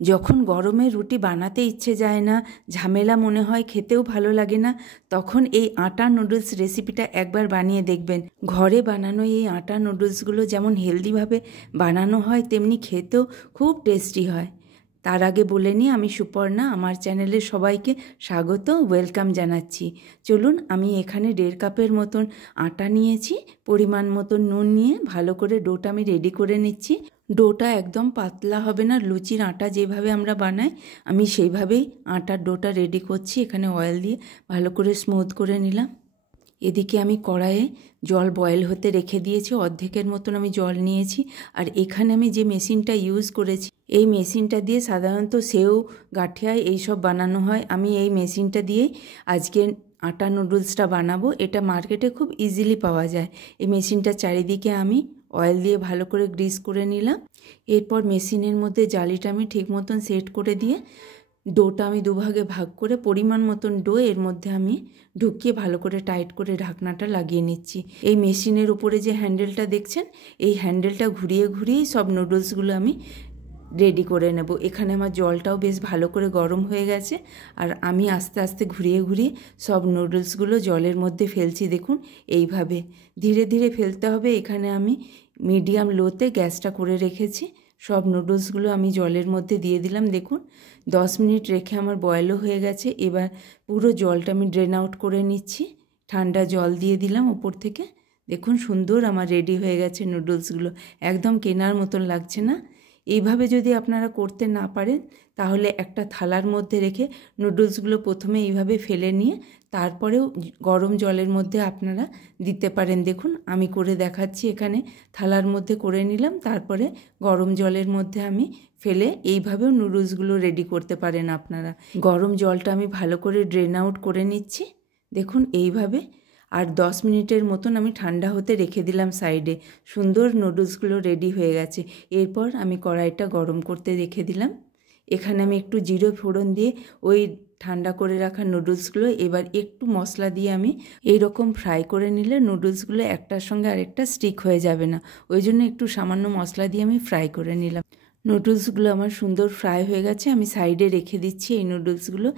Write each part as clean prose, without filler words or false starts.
যখন গরমে রুটি বানাতে ইচ্ছে যায় না, ঝামেলা মনে হয়, খেতেও ভালো লাগে না, তখন এই আটা নুডলস রেসিপিটা একবার বানিয়ে দেখবেন। ঘরে বানানো এই আটা নুডলসগুলো যেমন হেলদিভাবে বানানো হয়, তেমনি খেতেও খুব টেস্টি হয়। তার আগে বলে নিই, আমি সুপর্ণা, আমার চ্যানেলে সবাইকে স্বাগত, ওয়েলকাম জানাচ্ছি। চলুন, আমি এখানে 1.5 কাপের মতন আটা নিয়েছি, পরিমাণ মতন নুন নিয়ে ভালো করে ডোটা আমি রেডি করে নিচ্ছি। ডোটা একদম পাতলা হবে না, লুচির আটা যেভাবে আমরা বানাই আমি সেইভাবেই আটার ডোটা রেডি করছি। এখানে অয়েল দিয়ে ভালো করে স্মুথ করে নিলাম। এদিকে আমি কড়াইয়ে জল বয়েল হতে রেখে দিয়েছি, অর্ধেকের মতন আমি জল নিয়েছি। আর এখানে আমি যে মেশিনটা ইউজ করেছি, এই মেশিনটা দিয়ে সাধারণত সেও, গাঠিয়া এইসব বানানো হয়। আমি এই মেশিনটা দিয়েই আজকে আটা নুডলসটা বানাবো। এটা মার্কেটে খুব ইজিলি পাওয়া যায়। এই মেশিনটার চারিদিকে আমি অয়েল দিয়ে ভালো করে গ্রিস করে নিলাম। এরপর মেশিনের মধ্যে জালিটা আমি ঠিক মতন সেট করে দিয়ে ডোটা আমি দুভাগে ভাগ করে পরিমাণ মতন ডো এর মধ্যে আমি ঢুকিয়ে ভালো করে টাইট করে ঢাকনাটা লাগিয়ে নিচ্ছি। এই মেশিনের উপরে যে হ্যান্ডেলটা দেখছেন, এই হ্যান্ডেলটা ঘুরিয়ে ঘুরিয়েই সব নুডলসগুলো আমি রেডি করে নেব। এখানে আমার জলটাও বেশ ভালো করে গরম হয়ে গেছে, আর আমি আস্তে আস্তে ঘুরিয়ে ঘুরিয়ে সব নুডলসগুলো জলের মধ্যে ফেলছি। দেখুন, এইভাবে ধীরে ধীরে ফেলতে হবে। এখানে আমি মিডিয়াম লোতে গ্যাসটা করে রেখেছি। সব নুডলসগুলো আমি জলের মধ্যে দিয়ে দিলাম। দেখুন, 10 মিনিট রেখে আমার বয়েলও হয়ে গেছে। এবার পুরো জলটা আমি ড্রেন আউট করে নিচ্ছি। ঠান্ডা জল দিয়ে দিলাম ওপর থেকে। দেখুন, সুন্দর আমার রেডি হয়ে গেছে নুডলসগুলো, একদম কেনার মতন লাগছে না। এইভাবে যদি আপনারা করতে না পারেন, তাহলে একটা থালার মধ্যে রেখে নুডলসগুলো প্রথমে এইভাবে ফেলে নিয়ে তারপরেও গরম জলের মধ্যে আপনারা দিতে পারেন। দেখুন, আমি করে দেখাচ্ছি। এখানে থালার মধ্যে করে নিলাম, তারপরে গরম জলের মধ্যে আমি ফেলে এইভাবেও নুডলসগুলো রেডি করতে পারেন আপনারা। গরম জলটা আমি ভালো করে ড্রেন আউট করে নিচ্ছি। দেখুন, এইভাবে। আর 10 মিনিটের মতন আমি ঠান্ডা হতে রেখে দিলাম সাইডে। সুন্দর নুডলসগুলো রেডি হয়ে গেছে। এরপর আমি কড়াইটা গরম করতে রেখে দিলাম। এখানে আমি একটু জিরে ফোড়ন দিয়ে ওই ঠান্ডা করে রাখা নুডলসগুলো এবার একটু মশলা দিয়ে আমি এইরকম ফ্রাই করে নিলে নুডলসগুলো একটার সঙ্গে আরেকটা স্টিক হয়ে যাবে না। ওই জন্য একটু সামান্য মশলা দিয়ে আমি ফ্রাই করে নিলাম। নুডলসগুলো আমার সুন্দর ফ্রাই হয়ে গেছে, আমি সাইডে রেখে দিচ্ছি এই নুডলসগুলো।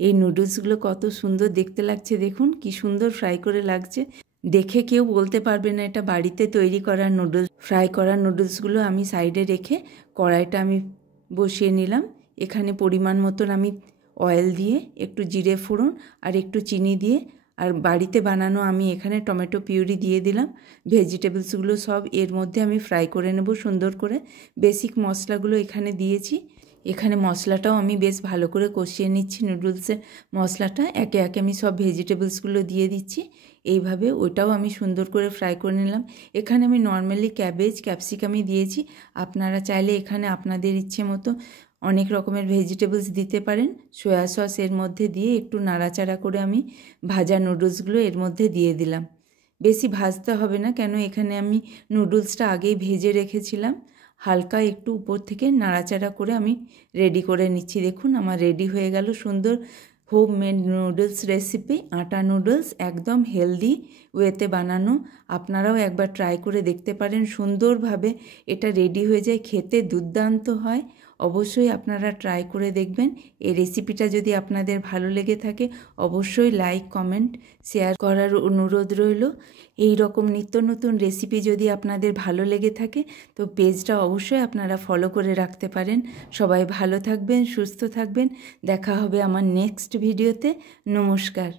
এই নুডলসগুলো কত সুন্দর দেখতে লাগছে, দেখুন কি সুন্দর ফ্রাই করে লাগছে। দেখে কেউ বলতে পারবে না এটা বাড়িতে তৈরি করা নুডলস। ফ্রাই করা নুডলসগুলো আমি সাইডে রেখে কড়াইটা আমি বসিয়ে নিলাম। এখানে পরিমাণ মতন আমি অয়েল দিয়ে, একটু জিরে ফোড়ন আর একটু চিনি দিয়ে, আর বাড়িতে বানানো আমি এখানে টমেটো পিউরি দিয়ে দিলাম। ভেজিটেবলসগুলো সব এর মধ্যে আমি ফ্রাই করে নেব সুন্দর করে। বেসিক মশলাগুলো এখানে দিয়েছি। এখানে মশলাটাও আমি বেশ ভালো করে কষিয়ে নিচ্ছি। নুডলসের মশলাটা একে একে আমি সব ভেজিটেবলসগুলো দিয়ে দিচ্ছি। এইভাবে ওটাও আমি সুন্দর করে ফ্রাই করে নিলাম। এখানে আমি নর্মালি ক্যাবেজ, ক্যাপসিকামই দিয়েছি। আপনারা চাইলে এখানে আপনাদের ইচ্ছে মতো অনেক রকমের ভেজিটেবলস দিতে পারেন। সয়া সস এর মধ্যে দিয়ে একটু নাড়াচাড়া করে আমি ভাজা নুডলসগুলো এর মধ্যে দিয়ে দিলাম। বেশি ভাজতে হবে না, কেন এখানে আমি নুডলসটা আগেই ভেজে রেখেছিলাম। হালকা একটু উপর থেকে নাড়াচাড়া করে আমি রেডি করে নিচ্ছি। দেখুন, আমার রেডি হয়ে গেল সুন্দর হোমমেড নুডলস রেসিপি। আটা নুডলস একদম হেলদি ওয়েতে বানানো। আপনারাও একবার ট্রাই করে দেখতে পারেন। সুন্দরভাবে এটা রেডি হয়ে যায়, খেতে দুর্দান্ত হয়। অবশ্যই আপনারা ট্রাই করে দেখবেন। এই রেসিপিটা যদি আপনাদের ভালো লেগে থাকে, অবশ্যই লাইক, কমেন্ট, শেয়ার করার অনুরোধ রইল। এই রকম নিত্য নতুন রেসিপি যদি আপনাদের ভালো লেগে থাকে, তো পেজটা অবশ্যই আপনারা ফলো করে রাখতে পারেন। সবাই ভালো থাকবেন, সুস্থ থাকবেন। দেখা হবে আমার নেক্সট ভিডিওতে। নমস্কার।